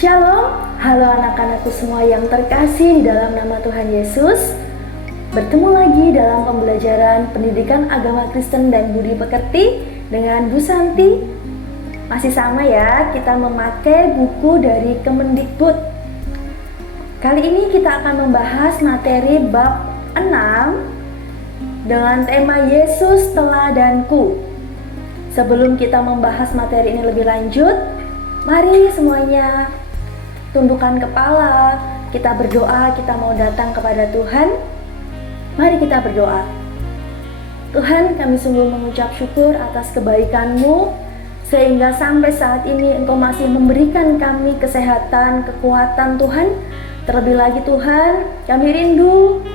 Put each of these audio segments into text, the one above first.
Shalom, halo anak-anakku semua yang terkasih di dalam nama Tuhan Yesus. Bertemu lagi dalam pembelajaran pendidikan agama Kristen dan budi pekerti dengan Bu Santi. Masih sama ya, kita memakai buku dari Kemendikbud. Kali ini kita akan membahas materi bab 6 dengan tema Yesus Teladanku. Sebelum kita membahas materi ini lebih lanjut, mari semuanya tundukkan kepala, kita berdoa, kita mau datang kepada Tuhan. Mari kita berdoa. Tuhan, kami sungguh mengucap syukur atas kebaikan-Mu, sehingga sampai saat ini Engkau masih memberikan kami kesehatan, kekuatan Tuhan. Terlebih lagi Tuhan, kami rindu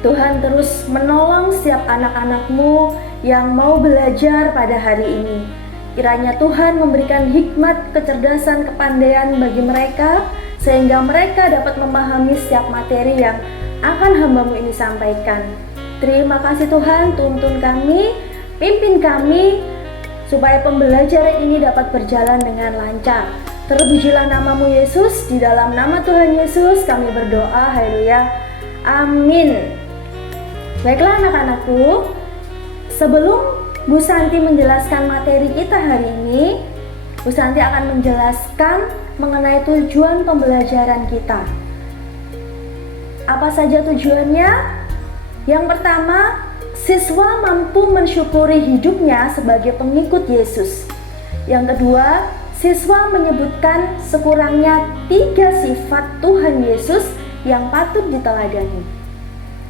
Tuhan terus menolong setiap anak-anak-Mu yang mau belajar pada hari ini. Kiranya Tuhan memberikan hikmat, kecerdasan, kepandaian bagi mereka, sehingga mereka dapat memahami setiap materi yang akan hamba-Mu ini sampaikan. Terima kasih Tuhan, tuntun kami, pimpin kami, supaya pembelajaran ini dapat berjalan dengan lancar. Terpujilah nama-Mu Yesus, di dalam nama Tuhan Yesus kami berdoa, haleluya, amin. Baiklah anak-anakku, sebelum Bu Santi menjelaskan materi kita hari ini, Bu Santi akan menjelaskan mengenai tujuan pembelajaran kita. Apa saja tujuannya? Yang pertama, siswa mampu mensyukuri hidupnya sebagai pengikut Yesus. Yang kedua, siswa menyebutkan sekurangnya 3 sifat Tuhan Yesus yang patut diteladani.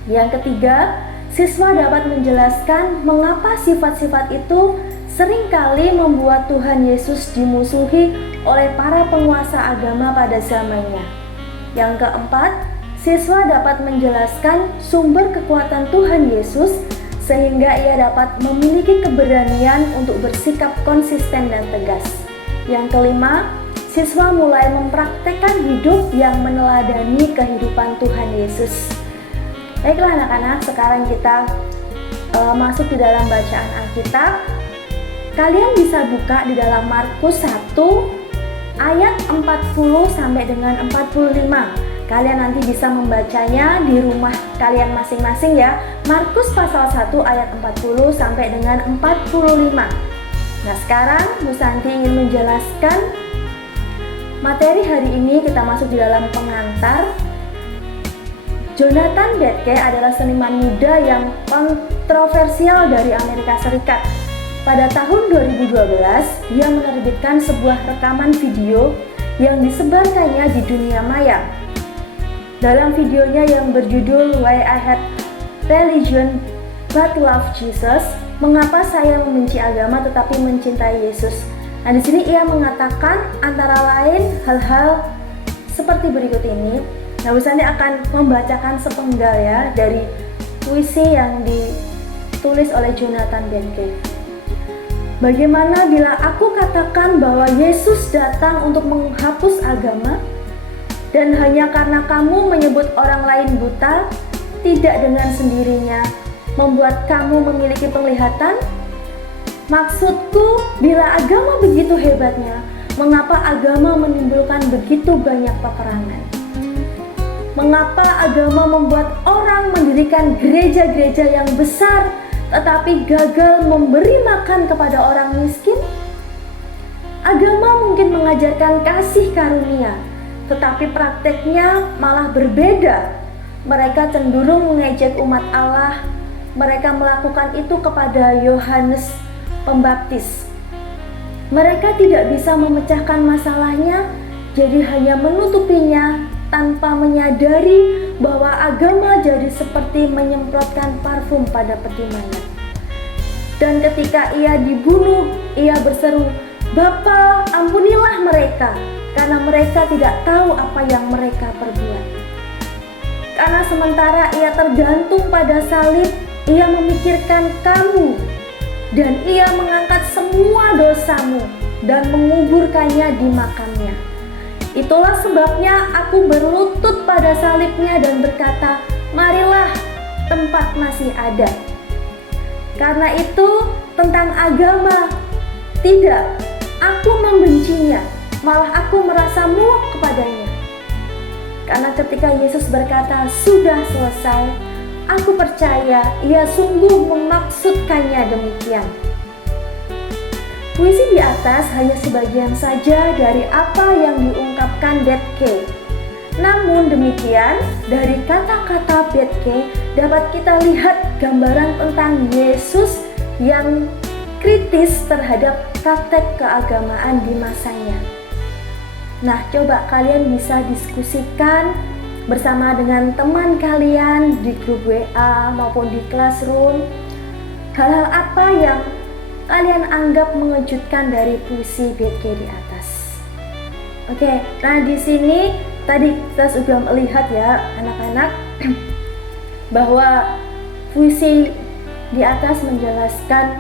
Yang ketiga, siswa dapat menjelaskan mengapa sifat-sifat itu seringkali membuat Tuhan Yesus dimusuhi oleh para penguasa agama pada zamannya. Yang keempat, siswa dapat menjelaskan sumber kekuatan Tuhan Yesus sehingga ia dapat memiliki keberanian untuk bersikap konsisten dan tegas. Yang kelima, siswa mulai mempraktekkan hidup yang meneladani kehidupan Tuhan Yesus. Baiklah anak-anak, sekarang kita masuk di dalam bacaan Alkitab. Kalian bisa buka di dalam Markus 1 ayat 40 sampai dengan 45. Kalian nanti bisa membacanya di rumah kalian masing-masing ya. Markus pasal 1 ayat 40 sampai dengan 45. Nah, sekarang Bu Santi ingin menjelaskan materi hari ini. Kita masuk di dalam pengantar. Jonathan Bethke adalah seniman muda yang kontroversial dari Amerika Serikat. Pada tahun 2012, dia menerbitkan sebuah rekaman video yang disebarkannya di dunia maya. Dalam videonya yang berjudul Why I Hate Religion But Love Jesus, mengapa saya membenci agama tetapi mencintai Yesus. Nah, di sini ia mengatakan antara lain hal-hal seperti berikut ini. Nah, Bu Santi akan membacakan sepenggal ya dari puisi yang ditulis oleh Jonathan Bethke. Bagaimana bila aku katakan bahwa Yesus datang untuk menghapus agama, dan hanya karena kamu menyebut orang lain buta, tidak dengan sendirinya membuat kamu memiliki penglihatan? Maksudku, bila agama begitu hebatnya, mengapa agama menimbulkan begitu banyak peperangan? Mengapa agama membuat orang mendirikan gereja-gereja yang besar tetapi gagal memberi makan kepada orang miskin? Agama mungkin mengajarkan kasih karunia, tetapi prakteknya malah berbeda. Mereka cenderung mengejek umat Allah. Mereka melakukan itu kepada Yohanes Pembaptis. Mereka tidak bisa memecahkan masalahnya, jadi hanya menutupinya tanpa menyadari bahwa agama jadi seperti menyemprotkan parfum pada peti mayat. Dan ketika ia dibunuh, ia berseru, "Bapa, ampunilah mereka, karena mereka tidak tahu apa yang mereka perbuat." Karena sementara ia tergantung pada salib, ia memikirkan kamu, dan ia mengangkat semua dosamu dan menguburkannya di makamnya. Itulah sebabnya aku berlutut pada salibnya dan berkata, "Marilah, tempat masih ada." Karena itu, tentang agama, tidak, aku membencinya. malah aku merasa muak kepadanya. Karena ketika Yesus berkata, "Sudah selesai," aku percaya ia sungguh memaksudkannya demikian. Puisi di atas hanya sebagian saja dari apa yang diungkapkan Bethke. Namun demikian, dari kata-kata Bethke dapat kita lihat gambaran tentang Yesus yang kritis terhadap praktek keagamaan di masanya. Nah, coba kalian bisa diskusikan bersama dengan teman kalian di grup WA maupun di classroom. Hal-hal apa yang kalian anggap mengejutkan dari puisi Bethke di atas? Oke, nah di sini tadi kita sudah melihat ya anak-anak bahwa puisi di atas menjelaskan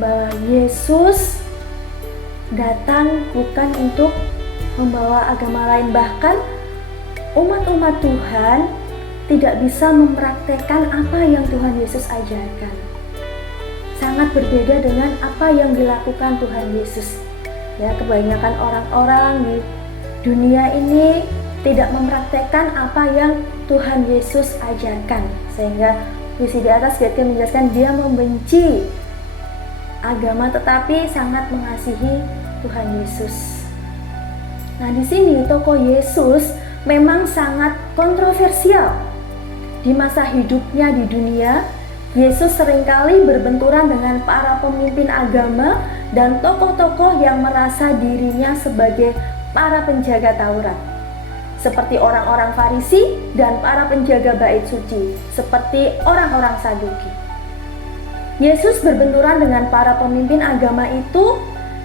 bahwa Yesus datang bukan untuk membawa agama lain, bahkan umat-umat Tuhan tidak bisa mempraktekkan apa yang Tuhan Yesus ajarkan. Sangat berbeda dengan apa yang dilakukan Tuhan Yesus. Ya, kebanyakan orang-orang di dunia ini tidak mempraktekkan apa yang Tuhan Yesus ajarkan. Sehingga puisi di atas Bethke menjelaskan dia membenci agama tetapi sangat mengasihi Tuhan Yesus. Nah, di sini tokoh Yesus memang sangat kontroversial. Di masa hidupnya di dunia, Yesus seringkali berbenturan dengan para pemimpin agama dan tokoh-tokoh yang merasa dirinya sebagai para penjaga Taurat, seperti orang-orang Farisi dan para penjaga bait suci, seperti orang-orang Saduki. Yesus berbenturan dengan para pemimpin agama itu,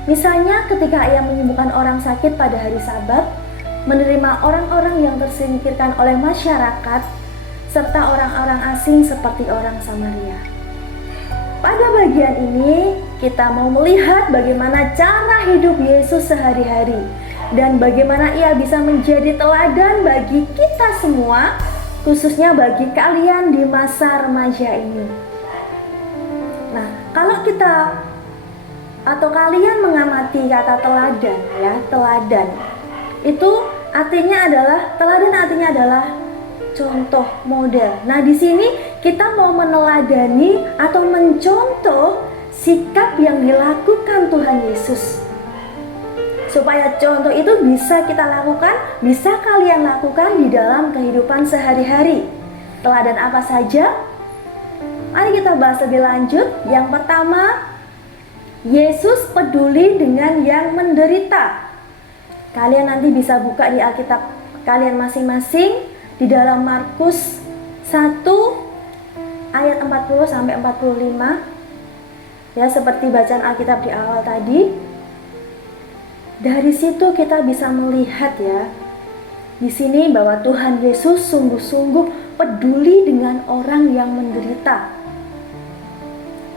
misalnya ketika ia menyembuhkan orang sakit pada hari Sabat, menerima orang-orang yang tersingkirkan oleh masyarakat, serta orang-orang asing seperti orang Samaria. Pada bagian ini, kita mau melihat bagaimana cara hidup Yesus sehari-hari dan bagaimana ia bisa menjadi teladan bagi kita semua, khususnya bagi kalian di masa remaja ini. Nah, kalau kita atau kalian mengamati kata teladan, ya, teladan itu artinya adalah contoh, model. Nah, di sini kita mau meneladani atau mencontoh sikap yang dilakukan Tuhan Yesus. Supaya contoh itu bisa kita lakukan, bisa kalian lakukan di dalam kehidupan sehari-hari. Teladan apa saja? Mari kita bahas lebih lanjut. Yang pertama, Yesus peduli dengan yang menderita. Kalian nanti bisa buka di Alkitab kalian masing-masing di dalam Markus 1 ayat 40 sampai 45. Ya, seperti bacaan Alkitab di awal tadi. Dari situ kita bisa melihat ya di sini bahwa Tuhan Yesus sungguh-sungguh peduli dengan orang yang menderita.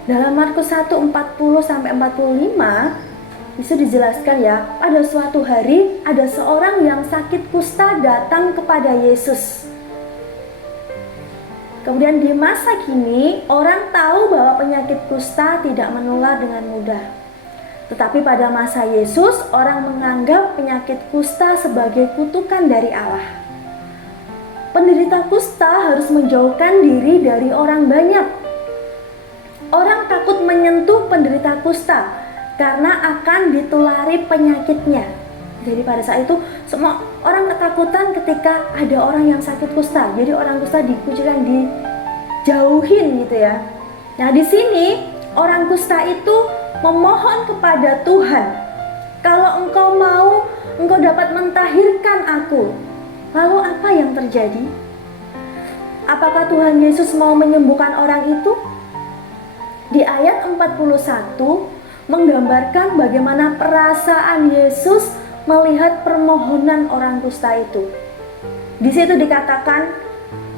Dalam Markus 1 40 sampai 45 itu dijelaskan ya, pada suatu hari ada seorang yang sakit kusta datang kepada Yesus. Kemudian di masa kini orang tahu bahwa penyakit kusta tidak menular dengan mudah. Tetapi pada masa Yesus orang menganggap penyakit kusta sebagai kutukan dari Allah. Penderita kusta harus menjauhkan diri dari orang banyak. Orang takut menyentuh penderita kusta karena akan ditulari penyakitnya. Jadi pada saat itu semua orang ketakutan ketika ada orang yang sakit kusta. Jadi orang kusta dikucilkan, dijauhin gitu ya. Nah, di sini orang kusta itu memohon kepada Tuhan, kalau engkau mau, engkau dapat mentahirkan aku. Lalu apa yang terjadi? Apakah Tuhan Yesus mau menyembuhkan orang itu? Di ayat 41 menggambarkan bagaimana perasaan Yesus melihat permohonan orang kusta itu. Di situ dikatakan,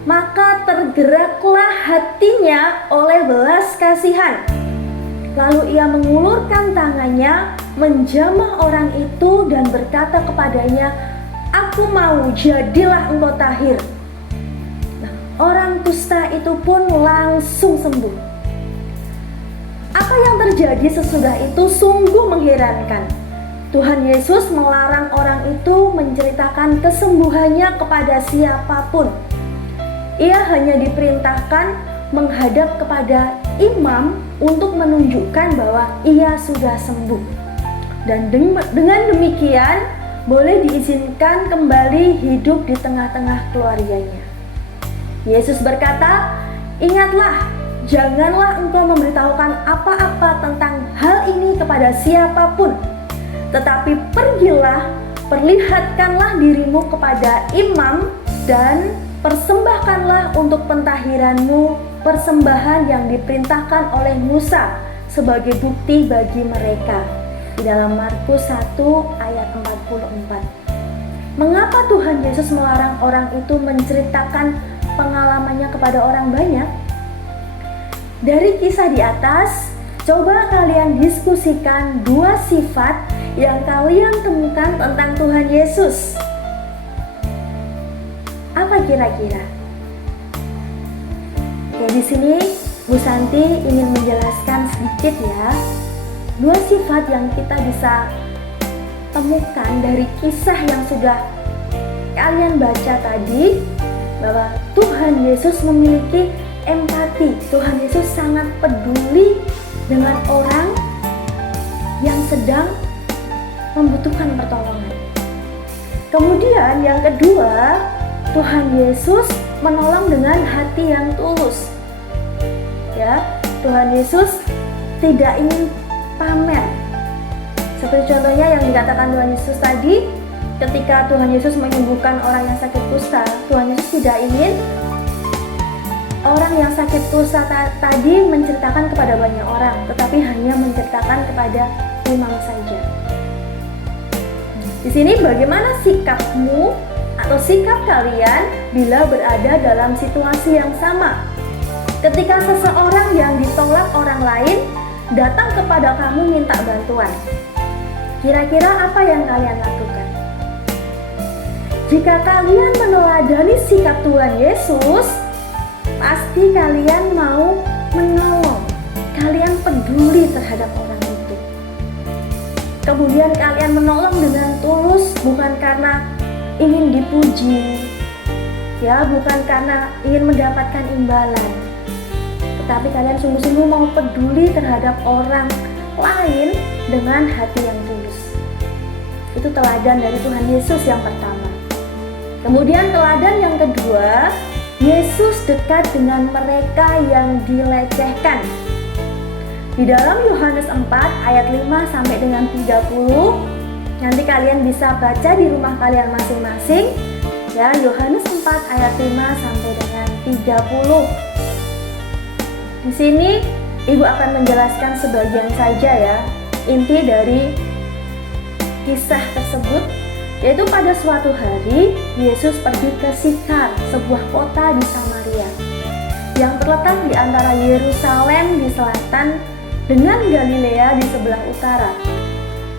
maka tergeraklah hatinya oleh belas kasihan. Lalu ia mengulurkan tangannya, menjamah orang itu dan berkata kepadanya, "Aku mau, jadilah engkau tahir." Nah, orang kusta itu pun langsung sembuh. Apa yang terjadi sesudah itu sungguh mengherankan. Tuhan Yesus melarang orang itu menceritakan kesembuhannya kepada siapapun. Ia hanya diperintahkan menghadap kepada imam untuk menunjukkan bahwa ia sudah sembuh. Dan dengan demikian boleh diizinkan kembali hidup di tengah-tengah keluarganya. Yesus berkata, "Ingatlah, janganlah engkau memberitahukan apa-apa tentang hal ini kepada siapapun. Tetapi pergilah, perlihatkanlah dirimu kepada imam dan persembahkanlah untuk pentahiranmu persembahan yang diperintahkan oleh Musa sebagai bukti bagi mereka." Di dalam Markus 1 ayat 44. Mengapa Tuhan Yesus melarang orang itu menceritakan pengalamannya kepada orang banyak? Dari kisah di atas, coba kalian diskusikan dua sifat yang kalian temukan tentang Tuhan Yesus. Apa kira-kira? Ya, di sini Bu Santi ingin menjelaskan sedikit ya. Dua sifat yang kita bisa temukan dari kisah yang sudah kalian baca tadi, bahwa Tuhan Yesus memiliki empati. Tuhan Yesus sangat peduli dengan orang yang sedang membutuhkan pertolongan. Kemudian yang kedua, Tuhan Yesus menolong dengan hati yang tulus. Ya, Tuhan Yesus tidak ingin pamer. Seperti contohnya yang dikatakan Tuhan Yesus tadi, ketika Tuhan Yesus menyembuhkan orang yang sakit kusta, Tuhan Yesus tidak ingin orang yang sakit kusta tadi menceritakan kepada banyak orang, tetapi hanya menceritakan kepada imam saja. Di sini bagaimana sikapmu atau sikap kalian bila berada dalam situasi yang sama? Ketika seseorang yang ditolak orang lain datang kepada kamu minta bantuan, kira-kira apa yang kalian lakukan? Jika kalian meneladani sikap Tuhan Yesus, pasti kalian mau menolong. Kalian peduli terhadap orang itu. Kemudian kalian menolong dengan tulus, bukan karena ingin dipuji, ya, bukan karena ingin mendapatkan imbalan, tetapi kalian sungguh-sungguh mau peduli terhadap orang lain dengan hati yang tulus. Itu teladan dari Tuhan Yesus yang pertama. Kemudian teladan yang kedua, Yesus dekat dengan mereka yang dilecehkan. Di dalam Yohanes 4 ayat 5 sampai dengan 30, nanti kalian bisa baca di rumah kalian masing-masing. Ya, Yohanes 4 ayat 5 sampai dengan 30. Di sini Ibu akan menjelaskan sebagian saja ya, inti dari kisah tersebut, yaitu pada suatu hari Yesus pergi ke Sikar, sebuah kota di Samaria yang terletak di antara Yerusalem di selatan dengan Galilea di sebelah utara.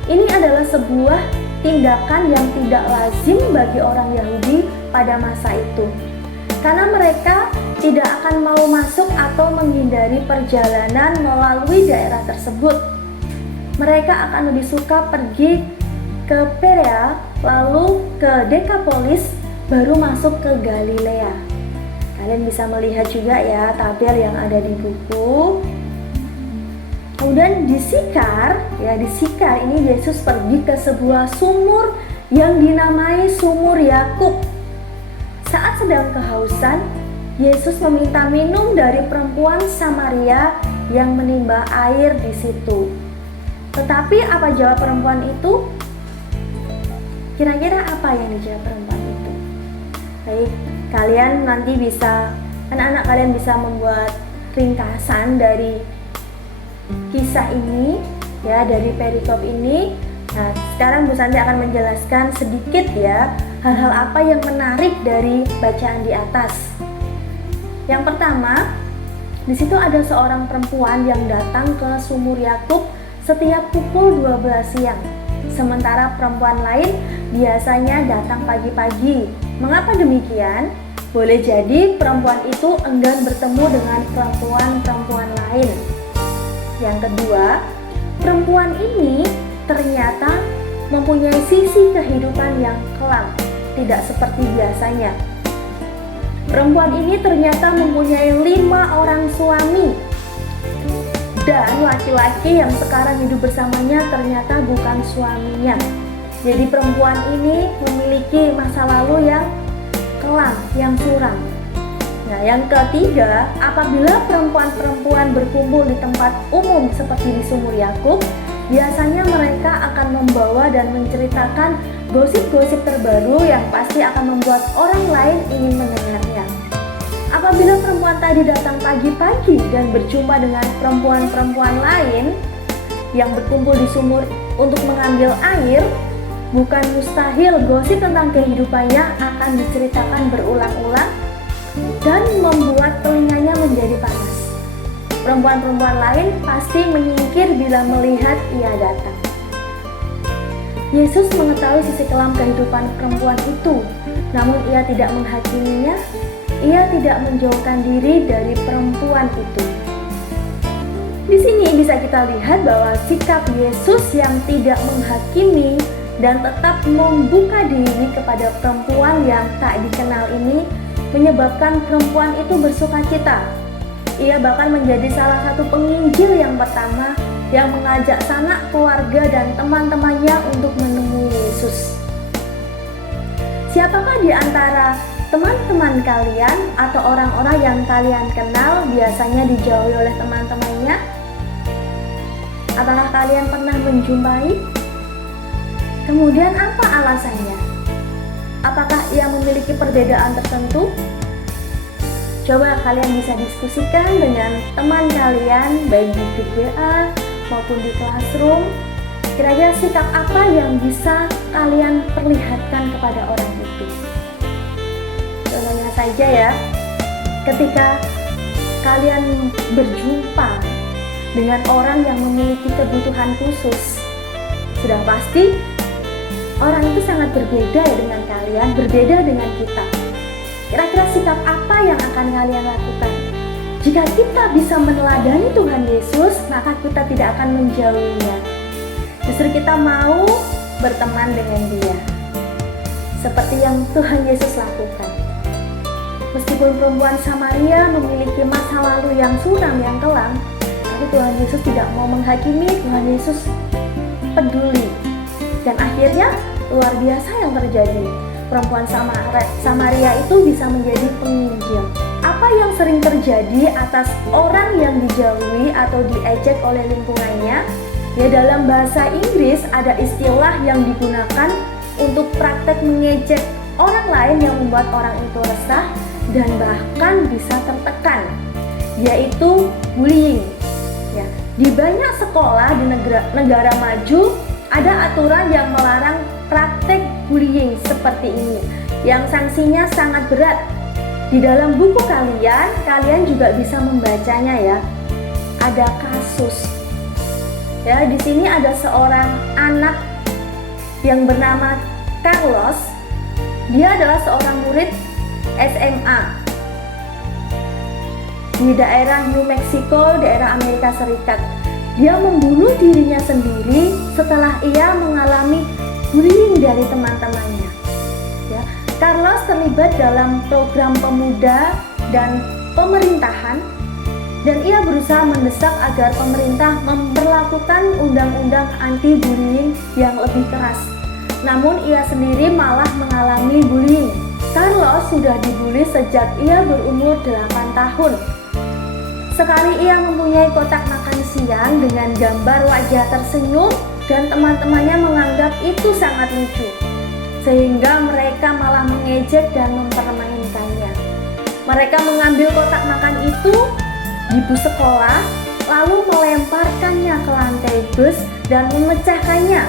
Ini adalah sebuah tindakan yang tidak lazim bagi orang Yahudi pada masa itu, karena mereka tidak akan mau masuk atau menghindari perjalanan melalui daerah tersebut. Mereka akan lebih suka pergi ke Perea, lalu ke Dekapolis, baru masuk ke Galilea. Kalian bisa melihat juga ya tabel yang ada di buku. Kemudian di Sikar, ya di Sikar ini Yesus pergi ke sebuah sumur yang dinamai Sumur Yakub. Saat sedang kehausan, Yesus meminta minum dari perempuan Samaria yang menimba air di situ. Tetapi apa jawab perempuan itu? Kira-kira apa yang dijawab perempuan itu? Baik, kalian nanti bisa, anak-anak kalian bisa membuat ringkasan dari kisah ini, ya, dari perikop ini. Nah, sekarang Bu Santi akan menjelaskan sedikit ya hal-hal apa yang menarik dari bacaan di atas. Yang pertama, di situ ada seorang perempuan yang datang ke Sumur Yakub setiap pukul 12 siang. Sementara perempuan lain biasanya datang pagi-pagi. Mengapa demikian? Boleh jadi perempuan itu enggan bertemu dengan perempuan-perempuan lain. Yang kedua, perempuan ini ternyata mempunyai sisi kehidupan yang kelam, tidak seperti biasanya. Perempuan ini ternyata mempunyai 5 orang suami, dan laki-laki yang sekarang hidup bersamanya ternyata bukan suaminya. Jadi perempuan ini memiliki masa lalu yang kelam, yang suram. Nah, yang ketiga, apabila perempuan-perempuan berkumpul di tempat umum seperti di sumur Yakub, biasanya mereka akan membawa dan menceritakan gosip-gosip terbaru yang pasti akan membuat orang lain ingin mendengarnya. Apabila perempuan tadi datang pagi-pagi dan berjumpa dengan perempuan-perempuan lain yang berkumpul di sumur untuk mengambil air, bukan mustahil gosip tentang kehidupannya akan diceritakan berulang-ulang dan membuat telinganya menjadi panas. Perempuan-perempuan lain pasti menyingkir bila melihat ia datang. Yesus mengetahui sisi kelam kehidupan perempuan itu, namun ia tidak menghakiminya. Ia tidak menjauhkan diri dari perempuan itu. Di sini bisa kita lihat bahwa sikap Yesus yang tidak menghakimi dan tetap membuka diri kepada perempuan yang tak dikenal ini menyebabkan perempuan itu bersukacita. Ia bahkan menjadi salah satu penginjil yang pertama yang mengajak sanak keluarga dan teman-temannya untuk menemui Yesus. Siapakah di antara teman-teman kalian atau orang-orang yang kalian kenal biasanya dijauhi oleh teman-temannya? Apakah kalian pernah menjumpai? Kemudian apa alasannya? Apakah ia memiliki perbedaan tertentu? Coba kalian bisa diskusikan dengan teman kalian, baik di grup WA maupun di classroom. Kira-kira sikap apa yang bisa kalian perlihatkan kepada orang itu? Contohnya saja ya, ketika kalian berjumpa dengan orang yang memiliki kebutuhan khusus, sudah pasti orang itu sangat berbeda ya dengan kalian, berbeda dengan kita. Kira-kira sikap apa yang akan kalian lakukan? Jika kita bisa meneladani Tuhan Yesus, maka kita tidak akan menjauhinya. Justru kita mau berteman dengan Dia, seperti yang Tuhan Yesus lakukan. Meskipun perempuan Samaria memiliki masa lalu yang suram, yang kelam, tapi Tuhan Yesus tidak mau menghakimi. Tuhan Yesus peduli. Dan akhirnya luar biasa yang terjadi. Perempuan Samaria itu bisa menjadi penginjil. Apa yang sering terjadi atas orang yang dijauhi atau diejek oleh lingkungannya? Ya, dalam bahasa Inggris ada istilah yang digunakan untuk praktek mengejek orang lain yang membuat orang itu resah dan bahkan bisa tertekan, yaitu bullying. Ya, di banyak sekolah di negara maju ada aturan yang melarang praktek bullying seperti ini, yang sanksinya sangat berat. Di dalam buku kalian juga bisa membacanya ya. Ada kasus. Ya, di sini ada seorang anak yang bernama Carlos. Dia adalah seorang murid SMA di daerah New Mexico, daerah Amerika Serikat. Dia membunuh dirinya sendiri setelah ia mengalami bullying dari teman-temannya. Ya, Carlos terlibat dalam program pemuda dan pemerintahan, dan ia berusaha mendesak agar pemerintah memberlakukan undang-undang anti-bullying yang lebih keras. Namun ia sendiri malah mengalami bullying. Carlos sudah dibully sejak ia berumur 8 tahun. Sekali ia mempunyai kotak makan siang dengan gambar wajah tersenyum dan teman-temannya menganggap itu sangat lucu, sehingga mereka malah mengejek dan mempermainkannya. Mereka mengambil kotak makan itu di bus sekolah, lalu melemparkannya ke lantai bus dan memecahkannya.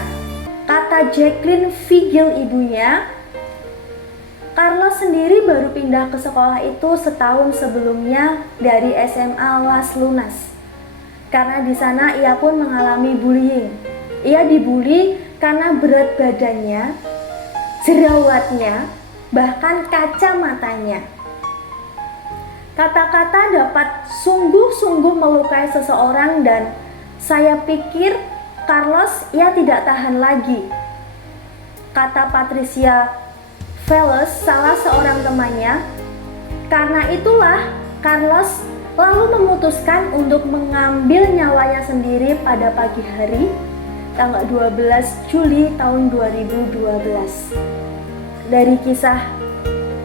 Kata Jacqueline Figel, ibunya, Carlos sendiri baru pindah ke sekolah itu setahun sebelumnya dari SMA Las Lunas. Karena di sana ia pun mengalami bullying. Ia dibully karena berat badannya, jerawatnya, bahkan kacamatanya. Kata-kata dapat sungguh-sungguh melukai seseorang, dan saya pikir Carlos ia tidak tahan lagi. kata Patricia Veles, salah seorang temannya. Karena itulah Carlos lalu memutuskan untuk mengambil nyawanya sendiri pada pagi hari tanggal 12 Juli tahun 2012. Dari kisah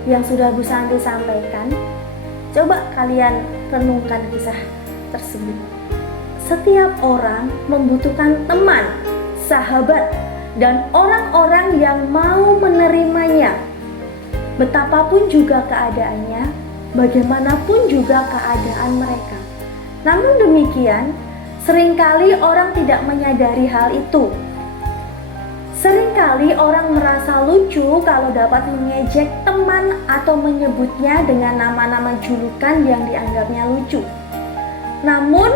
yang sudah Bu Santi sampaikan, coba kalian renungkan kisah tersebut. Setiap orang membutuhkan teman, sahabat, dan orang-orang yang mau menerimanya. Betapapun juga keadaannya, bagaimanapun juga keadaan mereka. Namun demikian, seringkali orang tidak menyadari hal itu. Seringkali orang merasa lucu kalau dapat mengejek teman atau menyebutnya dengan nama-nama julukan yang dianggapnya lucu. Namun,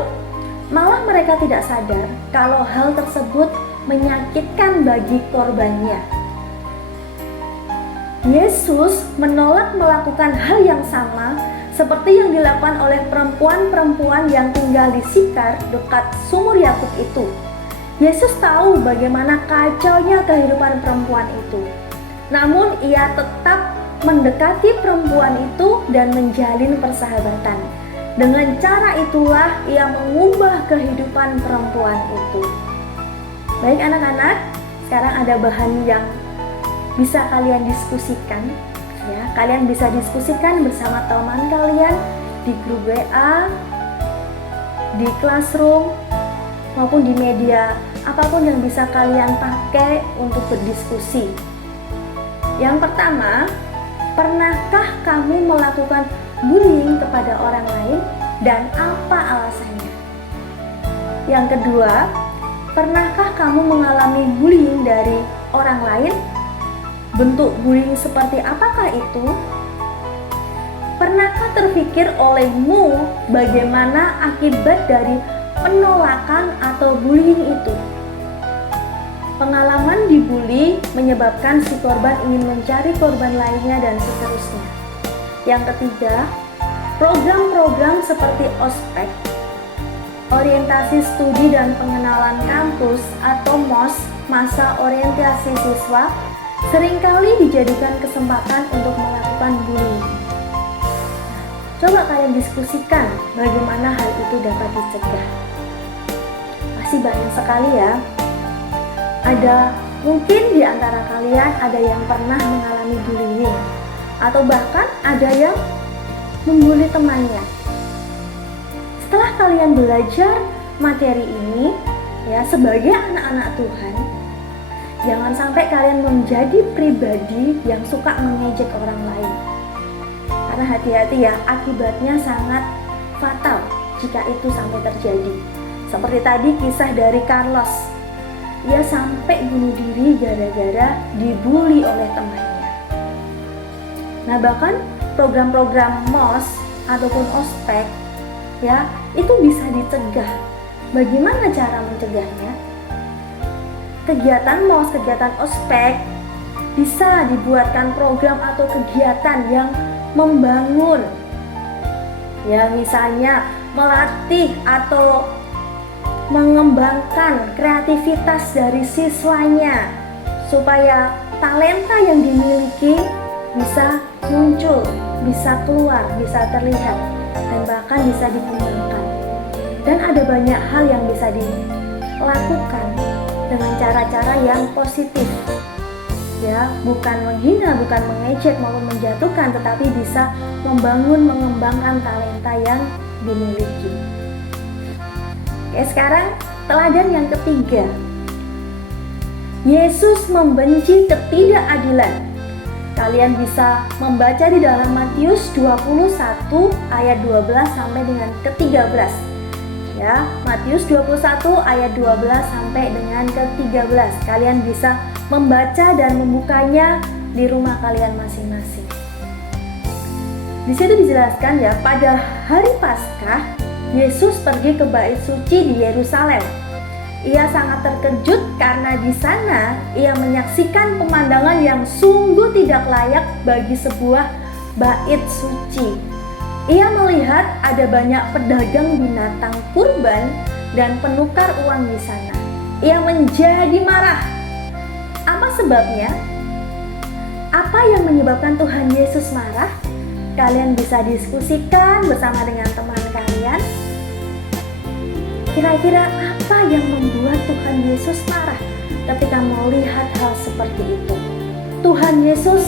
malah mereka tidak sadar kalau hal tersebut menyakitkan bagi korbannya. Yesus menolak melakukan hal yang sama seperti yang dilakukan oleh perempuan-perempuan yang tinggal di Sikar dekat sumur Yakub itu. Yesus tahu bagaimana kacaunya kehidupan perempuan itu. Namun ia tetap mendekati perempuan itu dan menjalin persahabatan. Dengan cara itulah ia mengubah kehidupan perempuan itu. Baik anak-anak, sekarang ada bahan yang bisa kalian diskusikan. Ya, kalian bisa diskusikan bersama teman kalian di grup WA, di classroom, maupun di media apapun yang bisa kalian pakai untuk berdiskusi. Yang pertama, pernahkah kamu melakukan bullying kepada orang lain dan apa alasannya? Yang kedua, pernahkah kamu mengalami bullying dari orang lain? Bentuk bullying seperti apakah itu? Pernahkah terpikir olehmu bagaimana akibat dari penolakan atau bullying itu? Pengalaman dibully menyebabkan si korban ingin mencari korban lainnya dan seterusnya. Yang ketiga, program-program seperti ospek, orientasi studi dan pengenalan kampus atau MOS, masa orientasi siswa, seringkali dijadikan kesempatan untuk melakukan bullying. Coba kalian diskusikan bagaimana hal itu dapat dicegah. Pasti banyak sekali ya. Ada mungkin di antara kalian ada yang pernah mengalami bullying, atau bahkan ada yang membuli temannya. Setelah kalian belajar materi ini, ya sebagai anak-anak Tuhan, jangan sampai kalian menjadi pribadi yang suka mengejek orang lain. Karena hati-hati ya, akibatnya sangat fatal jika itu sampai terjadi. Seperti tadi kisah dari Carlos, ia sampai bunuh diri gara-gara dibully oleh temannya. Nah, bahkan program-program MOS ataupun ospek ya, itu bisa dicegah. Bagaimana cara mencegahnya? Kegiatan MOS, kegiatan ospek bisa dibuatkan program atau kegiatan yang membangun. Ya, misalnya melatih atau mengembangkan kreativitas dari siswanya supaya talenta yang dimiliki bisa muncul, bisa keluar, bisa terlihat, dan bahkan bisa dikembangkan. Dan ada banyak hal yang bisa dilakukan dengan cara-cara yang positif. Ya, bukan menghina, bukan mengejek maupun menjatuhkan, tetapi bisa membangun, mengembangkan talenta yang dimiliki. Oke, sekarang teladan yang ketiga. Yesus membenci ketidakadilan. Kalian bisa membaca di dalam Matius 21 ayat 12 sampai dengan ke-13. Ya, Matius 21 ayat 12 sampai dengan ke-13. Kalian bisa membaca dan membukanya di rumah kalian masing-masing. Di situ dijelaskan ya, pada hari Paskah Yesus pergi ke bait suci di Yerusalem. Ia sangat terkejut karena di sana ia menyaksikan pemandangan yang sungguh tidak layak bagi sebuah bait suci. Ia melihat ada banyak pedagang binatang kurban dan penukar uang di sana. Ia menjadi marah. Apa sebabnya? Apa yang menyebabkan Tuhan Yesus marah? Kalian bisa diskusikan bersama dengan teman kalian. Kira-kira apa yang membuat Tuhan Yesus marah ketika melihat hal seperti itu? Tuhan Yesus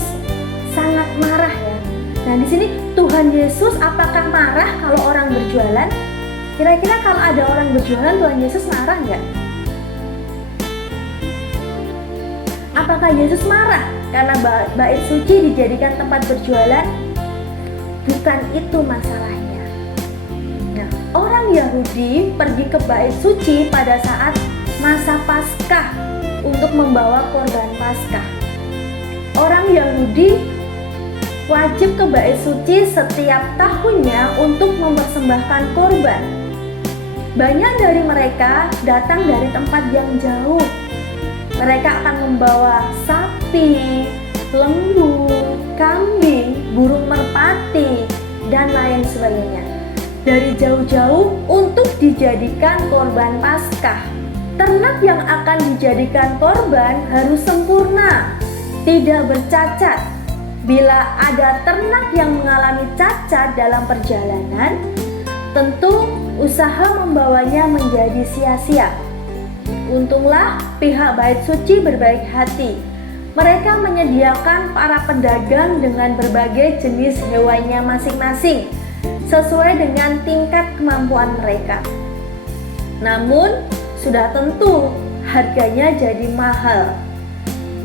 sangat marah ya. Nah, di sini Tuhan Yesus apakah marah kalau orang berjualan? Kira-kira kalau ada orang berjualan, Tuhan Yesus marah nggak? Apakah Yesus marah karena bait suci dijadikan tempat berjualan? Bukan itu masalahnya. Nah, orang Yahudi pergi ke bait suci pada saat masa Paskah untuk membawa korban Paskah. Orang Yahudi wajib ke bait suci setiap tahunnya untuk mempersembahkan korban. Banyak dari mereka datang dari tempat yang jauh. Mereka akan membawa sapi, lembu, kambing, burung merpati, dan lain sebagainya dari jauh-jauh untuk dijadikan korban Paskah. Ternak yang akan dijadikan korban harus sempurna, tidak bercacat. Bila ada ternak yang mengalami cacat dalam perjalanan, tentu usaha membawanya menjadi sia-sia. Untunglah pihak bait suci berbaik hati. Mereka menyediakan para pedagang dengan berbagai jenis hewannya masing-masing sesuai dengan tingkat kemampuan mereka. Namun, sudah tentu harganya jadi mahal.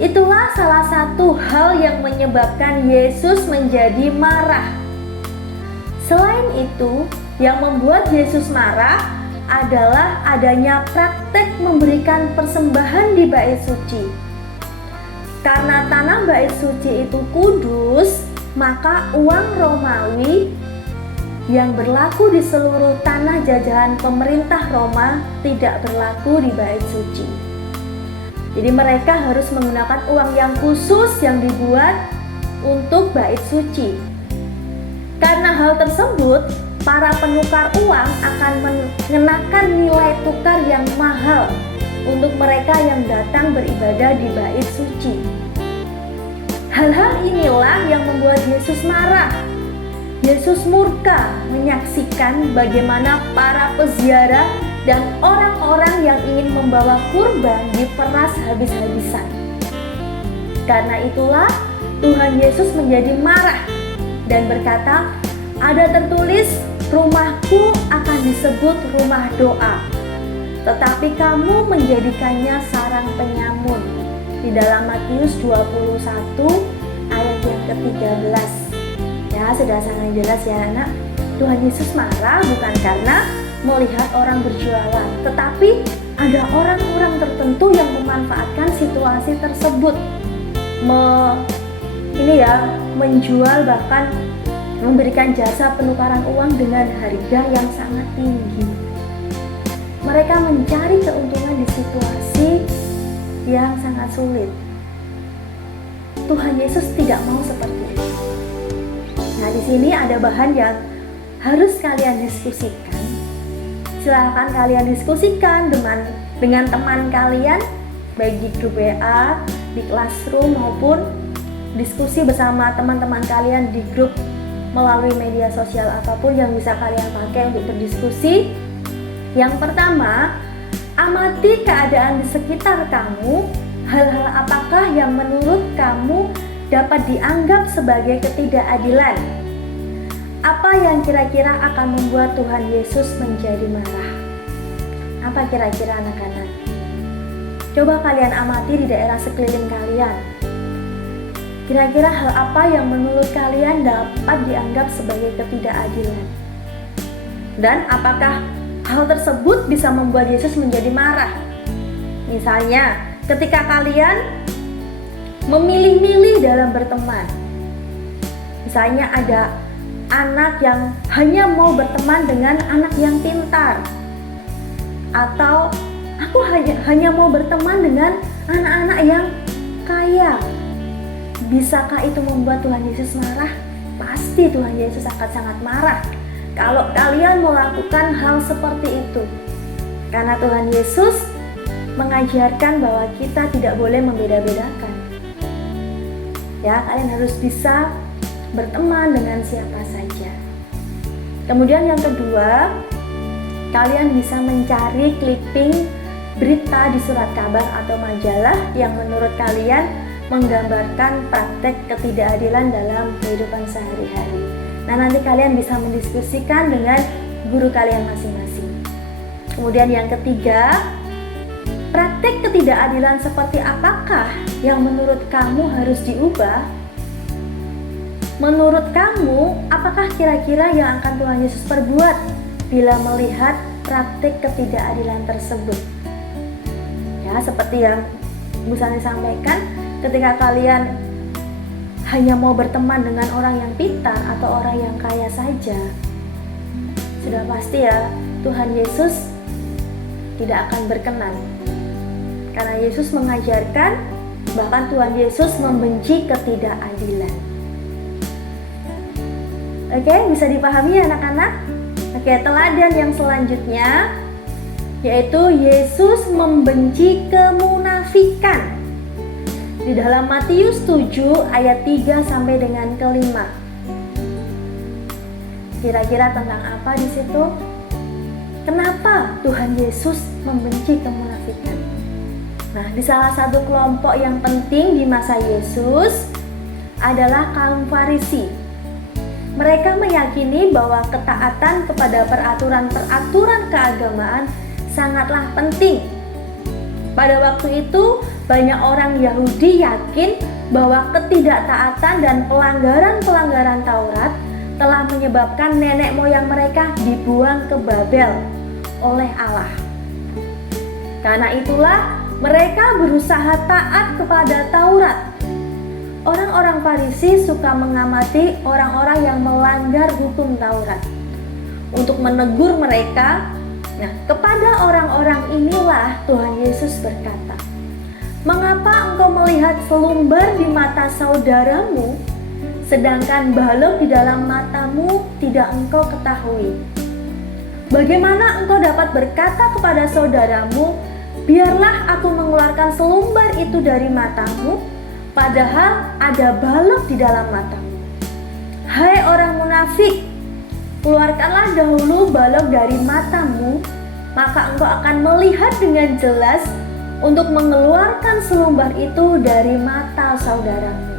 Itulah salah satu hal yang menyebabkan Yesus menjadi marah. Selain itu, yang membuat Yesus marah adalah adanya praktek memberikan persembahan di bait suci. Karena tanah bait suci itu kudus, maka uang Romawi yang berlaku di seluruh tanah jajahan pemerintah Roma tidak berlaku di bait suci. Jadi mereka harus menggunakan uang yang khusus yang dibuat untuk bait suci. Karena hal tersebut, para penukar uang akan mengenakan nilai tukar yang mahal untuk mereka yang datang beribadah di bait suci. Hal-hal inilah yang membuat Yesus marah. Yesus murka menyaksikan bagaimana para peziarah dan orang-orang yang ingin membawa kurban diperas habis-habisan. Karena itulah Tuhan Yesus menjadi marah dan berkata, ada tertulis, rumahku akan disebut rumah doa, tetapi kamu menjadikannya sarang penyamun. Di dalam Matius 21 ayat yang ke-13. Ya, sudah sangat jelas ya anak. Tuhan Yesus marah bukan karena melihat orang berjualan, tetapi ada orang-orang tertentu yang memanfaatkan situasi tersebut, menjual bahkan memberikan jasa penukaran uang dengan harga yang sangat tinggi. Mereka mencari keuntungan di situasi yang sangat sulit. Tuhan Yesus tidak mau seperti itu. Nah, di sini ada bahan yang harus kalian diskusikan. Silahkan kalian diskusikan dengan teman kalian, baik di grup WA, di classroom, maupun diskusi bersama teman-teman kalian di grup melalui media sosial apapun yang bisa kalian pakai untuk berdiskusi. Yang pertama, amati keadaan di sekitar kamu. Hal-hal apakah yang menurut kamu dapat dianggap sebagai ketidakadilan? Apa yang kira-kira akan membuat Tuhan Yesus menjadi marah? Apa kira-kira anak-anak? Coba kalian amati di daerah sekeliling kalian. Kira-kira hal apa yang menurut kalian dapat dianggap sebagai ketidakadilan? Dan apakah hal tersebut bisa membuat Yesus menjadi marah? Misalnya, ketika kalian memilih-milih dalam berteman. Misalnya ada anak yang hanya mau berteman dengan anak yang pintar. Atau aku hanya mau berteman dengan anak-anak yang kaya. Bisakah itu membuat Tuhan Yesus marah? Pasti Tuhan Yesus akan sangat marah kalau kalian melakukan hal seperti itu. Karena Tuhan Yesus mengajarkan bahwa kita tidak boleh membeda-bedakan. Ya, kalian harus bisa berteman dengan siapa saja. Kemudian yang kedua, kalian bisa mencari clipping berita di surat kabar atau majalah yang menurut kalian menggambarkan praktek ketidakadilan dalam kehidupan sehari-hari. Nah, nanti kalian bisa mendiskusikan dengan guru kalian masing-masing. Kemudian yang ketiga, praktek ketidakadilan seperti apakah yang menurut kamu harus diubah? Menurut kamu, apakah kira-kira yang akan Tuhan Yesus perbuat bila melihat praktek ketidakadilan tersebut? Ya, seperti yang Bu Santi sampaikan, ketika kalian hanya mau berteman dengan orang yang pintar atau orang yang kaya saja, sudah pasti ya Tuhan Yesus tidak akan berkenan. Karena Yesus mengajarkan, bahkan Tuhan Yesus membenci ketidakadilan. Oke, bisa dipahami ya anak-anak? Oke, teladan yang selanjutnya yaitu Yesus membenci kemunafikan. Di dalam Matius 7 ayat 3 sampai dengan ke-5. Kira-kira tentang apa di situ? Kenapa Tuhan Yesus membenci kemunafikan? Nah, di salah satu kelompok yang penting di masa Yesus adalah kaum Farisi. Mereka meyakini bahwa ketaatan kepada peraturan-peraturan keagamaan sangatlah penting. Pada waktu itu, banyak orang Yahudi yakin bahwa ketidaktaatan dan pelanggaran-pelanggaran Taurat telah menyebabkan nenek moyang mereka dibuang ke Babel oleh Allah. Karena itulah mereka berusaha taat kepada Taurat. Orang-orang Farisi suka mengamati orang-orang yang melanggar hukum Taurat untuk menegur mereka. Nah, kepada orang-orang inilah Tuhan Yesus berkata, "Mengapa engkau melihat selumbar di mata saudaramu, sedangkan balok di dalam matamu tidak engkau ketahui? Bagaimana engkau dapat berkata kepada saudaramu, biarlah aku mengeluarkan selumbar itu dari matamu, padahal ada balok di dalam matamu? Hai orang munafik, keluarkanlah dahulu balok dari matamu, maka engkau akan melihat dengan jelas untuk mengeluarkan selumbar itu dari mata saudaramu."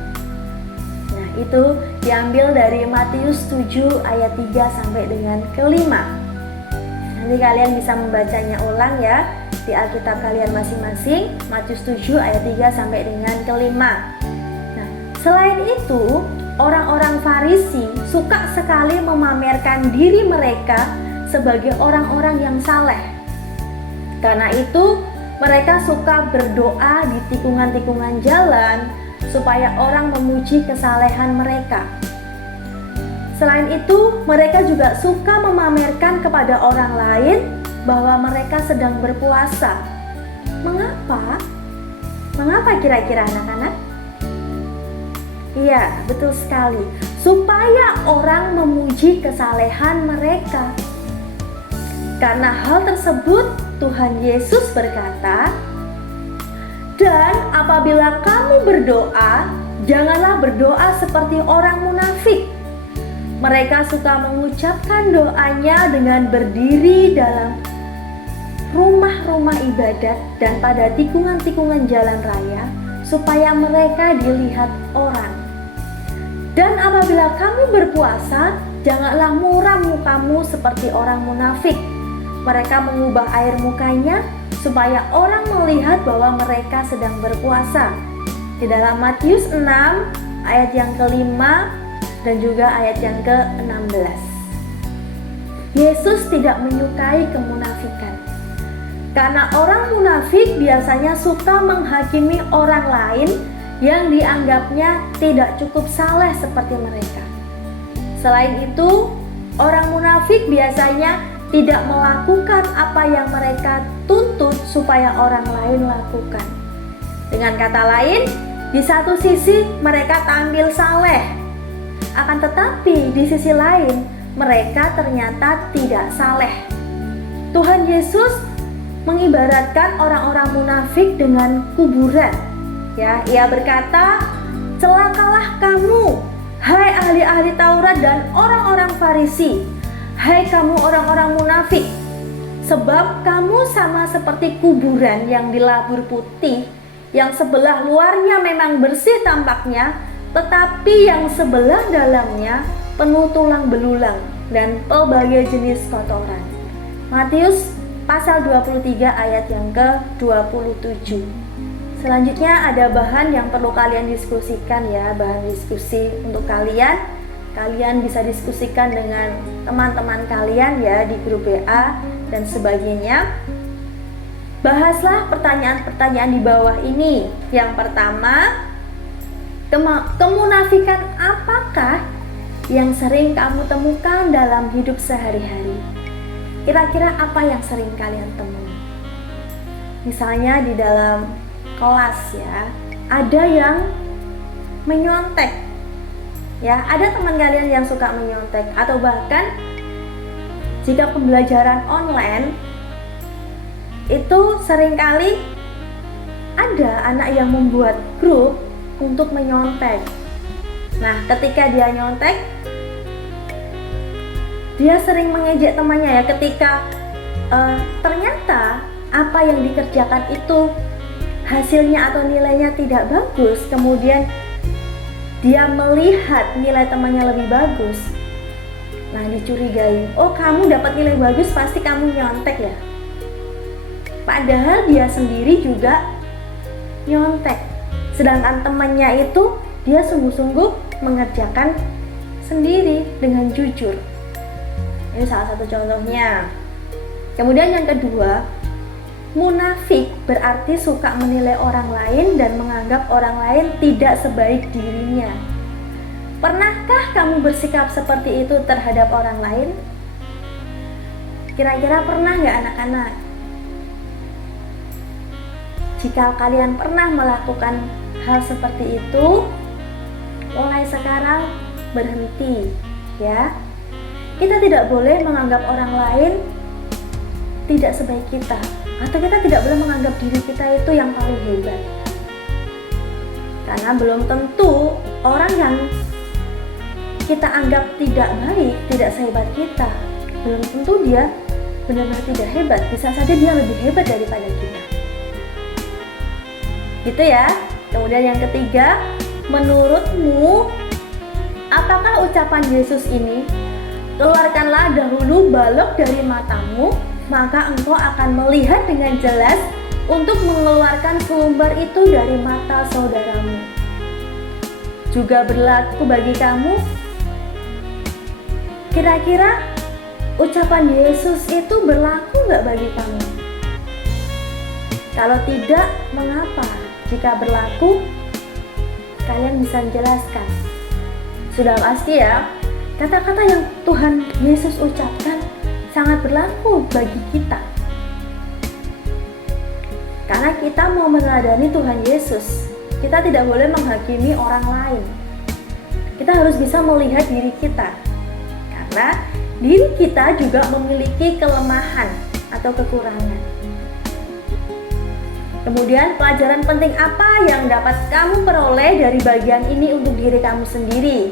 Nah, itu diambil dari Matius 7 ayat 3 sampai dengan ke-5. Nanti kalian bisa membacanya ulang ya di Alkitab kalian masing-masing, Matius 7 ayat 3 sampai dengan ke-5. Nah, selain itu, orang-orang Farisi suka sekali memamerkan diri mereka sebagai orang-orang yang saleh. Karena itu, mereka suka berdoa di tikungan-tikungan jalan supaya orang memuji kesalehan mereka. Selain itu, mereka juga suka memamerkan kepada orang lain bahwa mereka sedang berpuasa. Mengapa? Mengapa kira-kira anak-anak? Iya, betul sekali. Supaya orang memuji kesalehan mereka. Karena hal tersebut, Tuhan Yesus berkata, "Dan apabila kamu berdoa, janganlah berdoa seperti orang munafik. Mereka suka mengucapkan doanya dengan berdiri dalam rumah-rumah ibadat dan pada tikungan-tikungan jalan raya, supaya mereka dilihat orang. Dan apabila kamu berpuasa, janganlah muram mukamu seperti orang munafik. Mereka mengubah air mukanya supaya orang melihat bahwa mereka sedang berpuasa." Di dalam Matius 6 ayat yang ke-5 dan juga ayat yang ke-16. Yesus tidak menyukai kemunafikan. Karena orang munafik biasanya suka menghakimi orang lain yang dianggapnya tidak cukup saleh seperti mereka. Selain itu, orang munafik biasanya tidak melakukan apa yang mereka tuntut supaya orang lain lakukan. Dengan kata lain, di satu sisi mereka tampil saleh, akan tetapi di sisi lain mereka ternyata tidak saleh. Tuhan Yesus mengibaratkan orang-orang munafik dengan kuburan. Ya, ia berkata, "Celakalah kamu, hai ahli-ahli Taurat dan orang-orang Farisi, hai kamu orang-orang munafik, sebab kamu sama seperti kuburan yang dilabur putih, yang sebelah luarnya memang bersih tampaknya, tetapi yang sebelah dalamnya penuh tulang belulang dan pelbagai jenis kotoran." Matius pasal 23 ayat yang ke-27. Selanjutnya ada bahan yang perlu kalian diskusikan ya, bahan diskusi untuk kalian. Kalian bisa diskusikan dengan teman-teman kalian ya di grup WA dan sebagainya. Bahaslah pertanyaan-pertanyaan di bawah ini. Yang pertama, kemunafikan apakah yang sering kamu temukan dalam hidup sehari-hari? Kira-kira apa yang sering kalian temui? Misalnya di dalam kelas ya, ada yang menyontek. Ya, ada teman kalian yang suka menyontek, atau bahkan jika pembelajaran online itu seringkali ada anak yang membuat grup untuk menyontek. Nah, ketika dia nyontek, dia sering mengejek temannya ya, ketika ternyata apa yang dikerjakan itu hasilnya atau nilainya tidak bagus, kemudian dia melihat nilai temannya lebih bagus. Nah, dicurigai, "Oh, kamu dapat nilai bagus, pasti kamu nyontek ya." Padahal dia sendiri juga nyontek, sedangkan temannya itu dia sungguh-sungguh mengerjakan sendiri dengan jujur. Ini salah satu contohnya. Kemudian yang kedua, munafik berarti suka menilai orang lain dan menganggap orang lain tidak sebaik dirinya. Pernahkah kamu bersikap seperti itu terhadap orang lain? Kira-kira pernah nggak anak-anak? Jika kalian pernah melakukan hal seperti itu, mulai sekarang berhenti ya. Kita tidak boleh menganggap orang lain tidak sebaik kita, atau kita tidak boleh menganggap diri kita itu yang paling hebat. Karena belum tentu orang yang kita anggap tidak baik, tidak sehebat kita, belum tentu dia benar-benar tidak hebat. Bisa saja dia lebih hebat daripada kita. Gitu ya. Kemudian yang ketiga, menurutmu apakah ucapan Yesus ini, "Keluarkanlah dahulu balok dari matamu, maka engkau akan melihat dengan jelas untuk mengeluarkan selumbar itu dari mata saudaramu," juga berlaku bagi kamu? Kira-kira ucapan Yesus itu berlaku nggak bagi kamu? Kalau tidak, mengapa? Jika berlaku, kalian bisa menjelaskan. Sudah pasti ya, kata-kata yang Tuhan Yesus ucapkan sangat berlaku bagi kita. Karena kita mau meneladani Tuhan Yesus, kita tidak boleh menghakimi orang lain. Kita harus bisa melihat diri kita. Karena diri kita juga memiliki kelemahan atau kekurangan. Kemudian pelajaran penting apa yang dapat kamu peroleh dari bagian ini untuk diri kamu sendiri?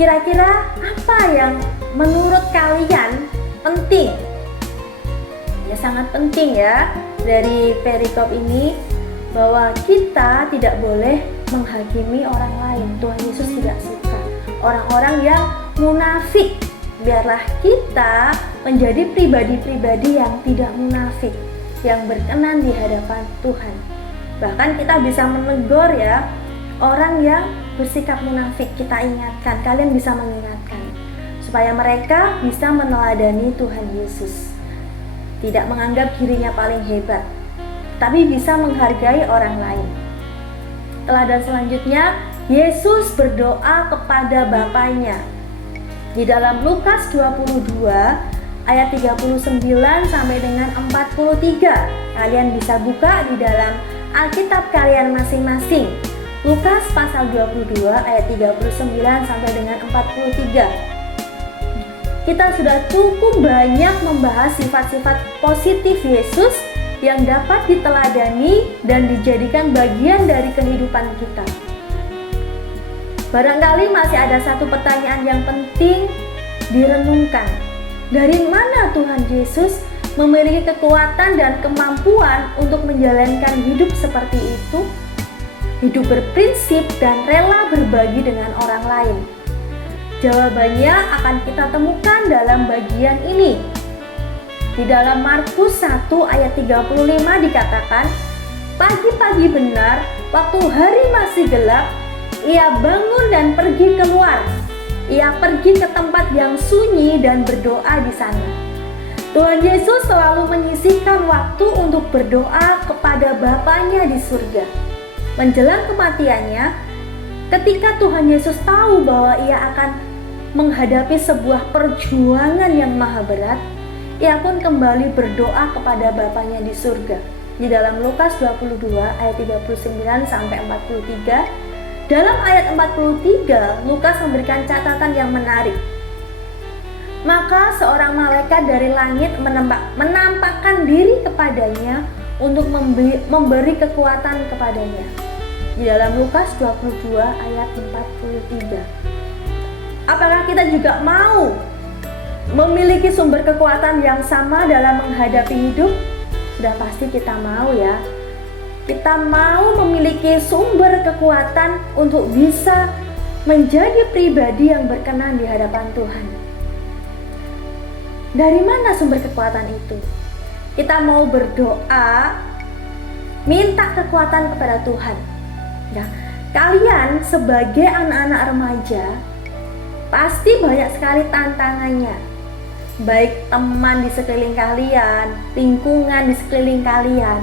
Kira-kira apa yang menurut kalian penting? Ya, sangat penting ya dari perikop ini, bahwa kita tidak boleh menghakimi orang lain. Tuhan Yesus tidak suka orang-orang yang munafik. Biarlah kita menjadi pribadi-pribadi yang tidak munafik, yang berkenan di hadapan Tuhan. Bahkan kita bisa menegur ya orang yang bersikap munafik. Kita ingatkan, kalian bisa mengingatkan supaya mereka bisa meneladani Tuhan Yesus, tidak menganggap dirinya paling hebat, tapi bisa menghargai orang lain. Teladan selanjutnya, Yesus berdoa kepada Bapanya. Di dalam Lukas 22 ayat 39 sampai dengan 43. Kalian bisa buka di dalam Alkitab kalian masing-masing. Lukas pasal 22 ayat 39 sampai dengan 43. kita sudah cukup banyak membahas sifat-sifat positif Yesus yang dapat diteladani dan dijadikan bagian dari kehidupan kita. Barangkali masih ada satu pertanyaan yang penting direnungkan. Dari mana Tuhan Yesus memiliki kekuatan dan kemampuan untuk menjalankan hidup seperti itu? Hidup berprinsip dan rela berbagi dengan orang lain. Jawabannya akan kita temukan dalam bagian ini. Di dalam Markus 1 ayat 35 dikatakan, pagi-pagi benar, waktu hari masih gelap, ia bangun dan pergi keluar. Ia pergi ke tempat yang sunyi dan berdoa di sana. Tuhan Yesus selalu menyisihkan waktu untuk berdoa kepada Bapanya di surga. Menjelang kematiannya, ketika Tuhan Yesus tahu bahwa ia akan menghadapi sebuah perjuangan yang maha berat, ia pun kembali berdoa kepada Bapanya di surga. Di dalam Lukas 22 ayat 39 sampai 43, dalam ayat 43 Lukas memberikan catatan yang menarik. Maka seorang malaikat dari langit menampakkan diri kepadanya untuk memberi kekuatan kepadanya. Di dalam Lukas 22 ayat 43. Apakah kita juga mau memiliki sumber kekuatan yang sama dalam menghadapi hidup? Sudah pasti kita mau ya. Kita mau memiliki sumber kekuatan untuk bisa menjadi pribadi yang berkenan di hadapan Tuhan. Dari mana sumber kekuatan itu? Kita mau berdoa, minta kekuatan kepada Tuhan. Ya, kalian sebagai anak-anak remaja pasti banyak sekali tantangannya. Baik teman di sekeliling kalian, lingkungan di sekeliling kalian,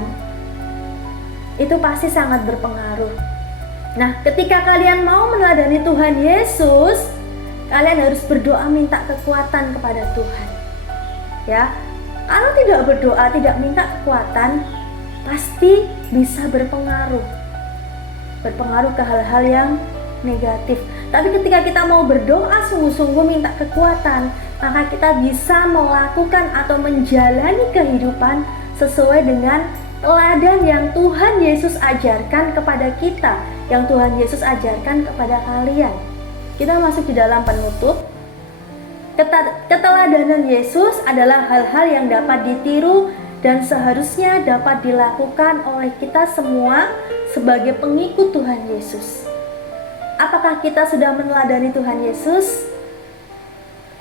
itu pasti sangat berpengaruh. Nah, ketika kalian mau meneladani Tuhan Yesus, kalian harus berdoa minta kekuatan kepada Tuhan. Ya, kalau tidak berdoa, tidak minta kekuatan, pasti bisa berpengaruh ke hal-hal yang negatif. Tapi ketika kita mau berdoa sungguh-sungguh minta kekuatan, maka kita bisa melakukan atau menjalani kehidupan sesuai dengan teladan yang Tuhan Yesus ajarkan kepada kita, yang Tuhan Yesus ajarkan kepada kalian. Kita masuk di dalam penutup. Keteladanan Yesus adalah hal-hal yang dapat ditiru dan seharusnya dapat dilakukan oleh kita semua sebagai pengikut Tuhan Yesus. Apakah kita sudah meneladani Tuhan Yesus?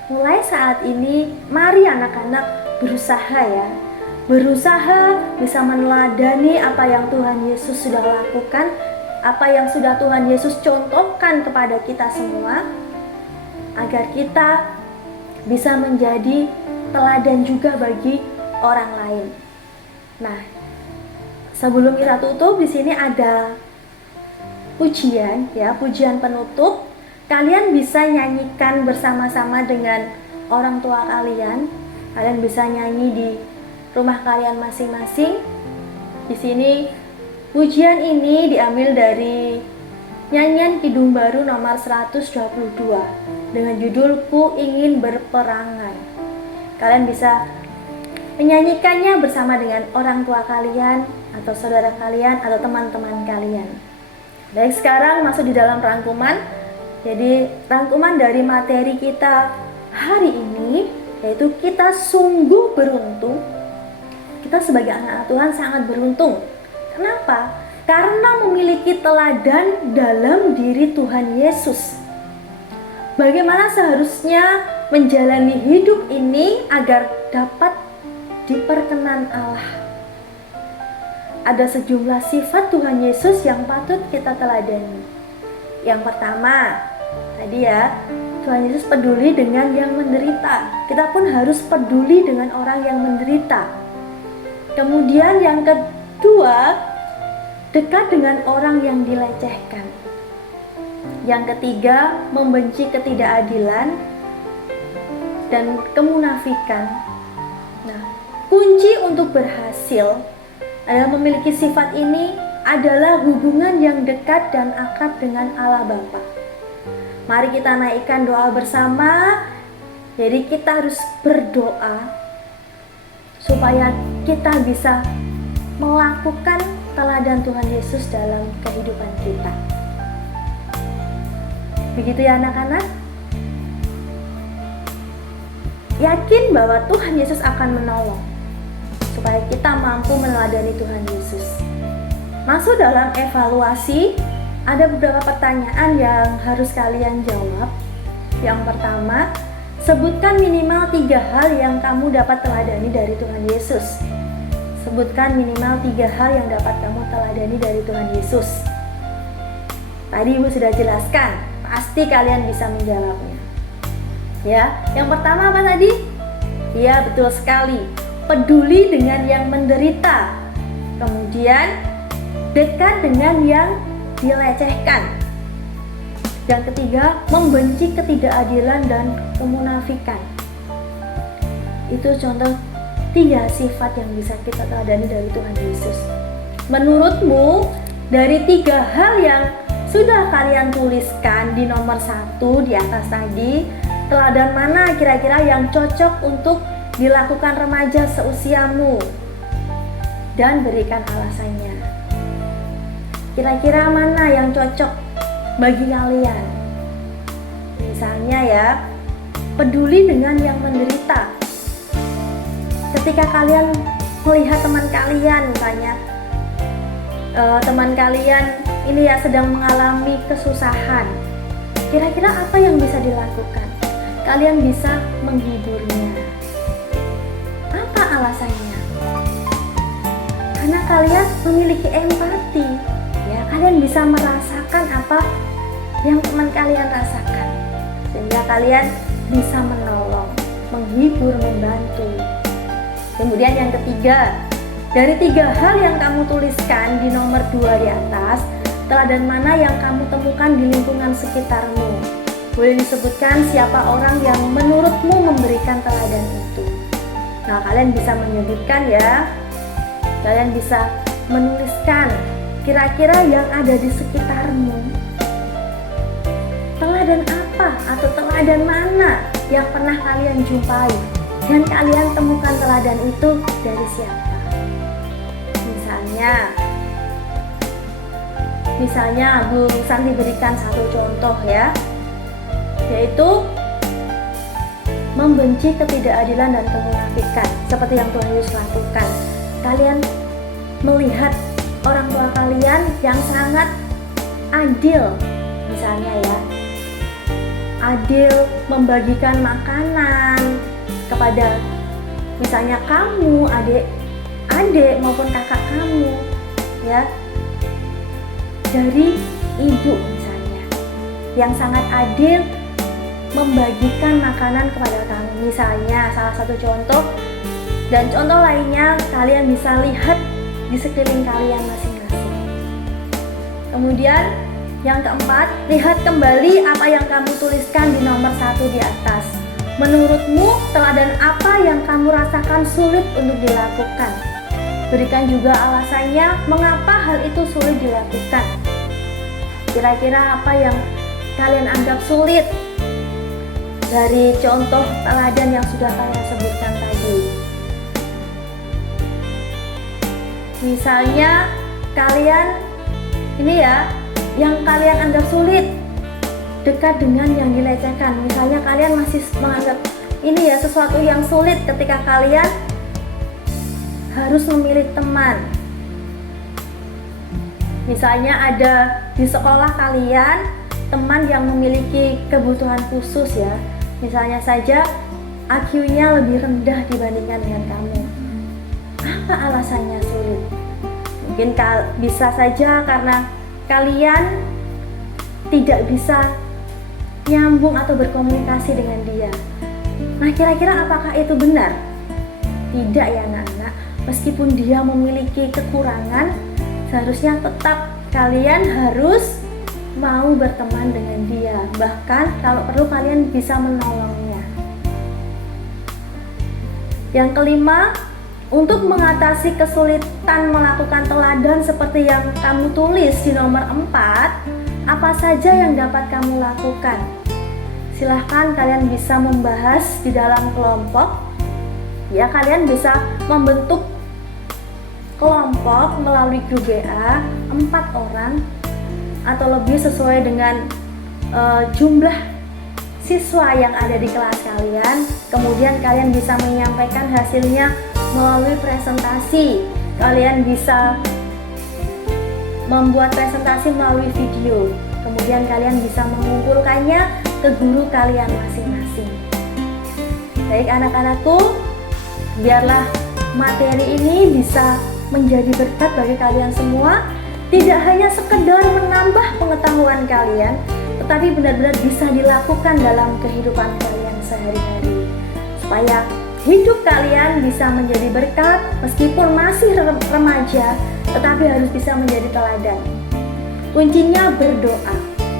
Mulai saat ini, mari anak-anak berusaha ya. Berusaha bisa meneladani apa yang Tuhan Yesus sudah lakukan, apa yang sudah Tuhan Yesus contohkan kepada kita semua, agar kita bisa menjadi teladan juga bagi orang lain. Nah, sebelum kita tutup, di sini ada pujian ya, pujian penutup. Kalian bisa nyanyikan bersama-sama dengan orang tua kalian. Kalian bisa nyanyi di rumah kalian masing-masing. Di sini pujian ini diambil dari nyanyian Kidung Baru nomor 122 dengan judul Ku Ingin Berperangan. Kalian bisa menyanyikannya bersama dengan orang tua kalian atau saudara kalian atau teman-teman kalian. Baik, sekarang masuk di dalam rangkuman. Jadi rangkuman dari materi kita hari ini yaitu kita sungguh beruntung. Kita sebagai anak Tuhan sangat beruntung. Kenapa? Karena memiliki teladan dalam diri Tuhan Yesus. Bagaimana seharusnya menjalani hidup ini agar dapat diperkenan Allah. Ada sejumlah sifat Tuhan Yesus yang patut kita teladani. Yang pertama, tadi ya, Tuhan Yesus peduli dengan yang menderita. Kita pun harus peduli dengan orang yang menderita. Kemudian yang kedua, dekat dengan orang yang dilecehkan. Yang ketiga, membenci ketidakadilan dan kemunafikan. Nah, kunci untuk berhasil adalah memiliki sifat ini adalah hubungan yang dekat dan akrab dengan Allah Bapa. Mari kita naikkan doa bersama Jadi kita harus berdoa supaya kita bisa melakukan teladan Tuhan Yesus dalam kehidupan kita. Begitu ya anak-anak? Yakin bahwa Tuhan Yesus akan menolong supaya kita mampu meneladani Tuhan Yesus. Masuk dalam evaluasi, ada beberapa pertanyaan yang harus kalian jawab. Yang pertama, sebutkan minimal 3 hal yang kamu dapat teladani dari Tuhan Yesus. Sebutkan minimal 3 hal yang dapat kamu teladani dari Tuhan Yesus. Tadi Ibu sudah jelaskan, pasti kalian bisa menjawabnya. Ya, yang pertama apa tadi? Ya, betul sekali. Peduli dengan yang menderita. Kemudian, dekat dengan yang dilecehkan. Yang ketiga, membenci ketidakadilan dan kemunafikan. Itu contoh 3 sifat yang bisa kita teladani dari Tuhan Yesus. Menurutmu, dari 3 hal yang sudah kalian tuliskan di nomor 1 di atas tadi, teladan mana kira-kira yang cocok untuk dilakukan remaja seusiamu? Dan berikan alasannya. Kira-kira mana yang cocok bagi kalian? Misalnya ya, peduli dengan yang menderita. Ketika kalian melihat teman kalian, misalnya teman kalian ini ya sedang mengalami kesusahan, kira-kira apa yang bisa dilakukan? Kalian bisa menghiburnya. Apa alasannya? Karena kalian memiliki empati. Ya, kalian bisa merasakan apa yang teman kalian rasakan, sehingga kalian bisa menolong, menghibur, membantu. Kemudian yang ketiga, dari 3 hal yang kamu tuliskan di nomor 2 di atas, teladan mana yang kamu temukan di lingkungan sekitarmu? Boleh disebutkan siapa orang yang menurutmu memberikan teladan itu. Nah, kalian bisa menyebutkan ya. Kalian bisa menuliskan kira-kira yang ada di sekitarmu. Teladan apa atau teladan mana yang pernah kalian jumpai dan kalian temukan teladan itu dari siapa? Misalnya Bu Santi berikan satu contoh ya, yaitu membenci ketidakadilan dan kemunafikan seperti yang Tuhan Yesus lakukan. Kalian melihat orang tua kalian yang sangat adil, misalnya ya, adil membagikan makanan kepada misalnya kamu, adik maupun kakak kamu ya, dari ibu misalnya yang sangat adil membagikan makanan kepada kamu, misalnya salah satu contoh. Dan contoh lainnya kalian bisa lihat di sekeliling kalian masing-masing. Kemudian yang keempat, lihat kembali apa yang kamu tuliskan di nomor 1 di atas. Menurutmu teladan apa yang kamu rasakan sulit untuk dilakukan? Berikan juga alasannya mengapa hal itu sulit dilakukan. Kira-kira apa yang kalian anggap sulit dari contoh teladan yang sudah kalian sebutkan tadi? Misalnya kalian ini ya, yang kalian anggap sulit dekat dengan yang dilecehkan. Misalnya kalian masih menganggap ini ya sesuatu yang sulit ketika kalian harus memilih teman. Misalnya ada di sekolah kalian teman yang memiliki kebutuhan khusus ya. Misalnya saja IQ-nya lebih rendah dibandingkan dengan kamu. Apa alasannya sulit? Mungkin bisa saja karena kalian tidak bisa nyambung atau berkomunikasi dengan dia. Nah, kira-kira apakah itu benar? Tidak ya anak-anak. Meskipun dia memiliki kekurangan, seharusnya tetap kalian harus mau berteman dengan dia. Bahkan kalau perlu kalian bisa menolongnya. Yang kelima, untuk mengatasi kesulitan melakukan teladan seperti yang kamu tulis di nomor 4, apa saja yang dapat kamu lakukan? silahkan kalian bisa membahas di dalam kelompok. Ya, kalian bisa membentuk kelompok melalui grup WA 4 orang atau lebih sesuai dengan jumlah siswa yang ada di kelas kalian. Kemudian kalian bisa menyampaikan hasilnya melalui presentasi. Kalian bisa membuat presentasi melalui video. Kemudian kalian bisa mengumpulkannya ke guru kalian masing-masing. Baik anak-anakku, biarlah materi ini bisa menjadi berkat bagi kalian semua. Tidak hanya sekedar menambah pengetahuan kalian, tetapi benar-benar bisa dilakukan dalam kehidupan kalian sehari-hari, supaya hidup kalian bisa menjadi berkat meskipun masih remaja, tetapi harus bisa menjadi teladan. Kuncinya berdoa,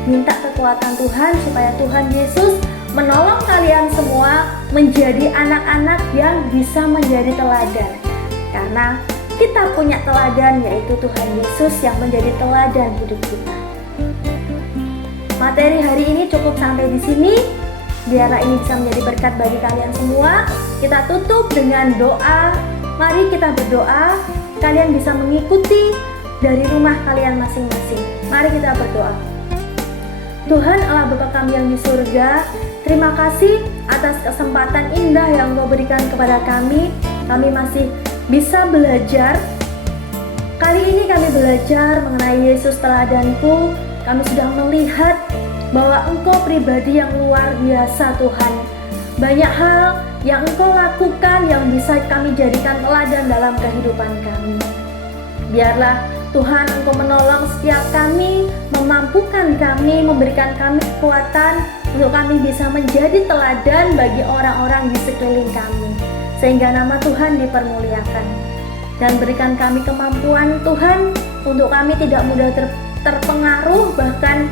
minta kekuatan Tuhan supaya Tuhan Yesus menolong kalian semua menjadi anak-anak yang bisa menjadi teladan. Karena kita punya teladan, yaitu Tuhan Yesus yang menjadi teladan hidup kita. Materi hari ini cukup sampai di sini. Biarlah ini bisa menjadi berkat bagi kalian semua. Kita tutup dengan doa. Mari kita berdoa. Kalian bisa mengikuti dari rumah kalian masing-masing. Mari kita berdoa. Tuhan Allah Bapa kami yang di surga, terima kasih atas kesempatan indah yang Engkau berikan kepada kami. Kami masih bisa belajar. Kali ini kami belajar mengenai Yesus teladanku. Kami sudah melihat bahwa Engkau pribadi yang luar biasa Tuhan. Banyak hal yang Engkau lakukan yang bisa kami jadikan teladan dalam kehidupan kami. Biarlah Tuhan Engkau menolong setiap kami, memampukan kami, memberikan kami kekuatan untuk kami bisa menjadi teladan bagi orang-orang di sekeliling kami, sehingga nama Tuhan dipermuliakan. Dan berikan kami kemampuan Tuhan untuk kami tidak mudah terpengaruh, bahkan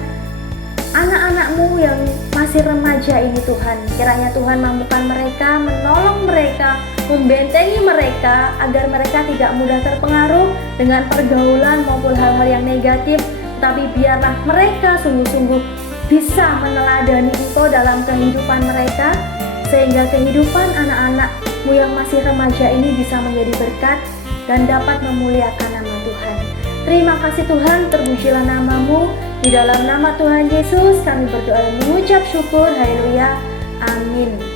anak-anak-Mu yang masih remaja ini Tuhan. Kiranya Tuhan mampukan mereka, menolong mereka, membentengi mereka agar mereka tidak mudah terpengaruh dengan pergaulan maupun hal-hal yang negatif, tapi biarlah mereka sungguh-sungguh bisa meneladani Engkau dalam kehidupan mereka, sehingga kehidupan anak-anak-Mu yang masih remaja ini bisa menjadi berkat dan dapat memuliakan nama Tuhan. Terima kasih Tuhan, terpujilah nama-Mu. Di dalam nama Tuhan Yesus kami berdoa dan mengucap syukur. Haleluya. Amin.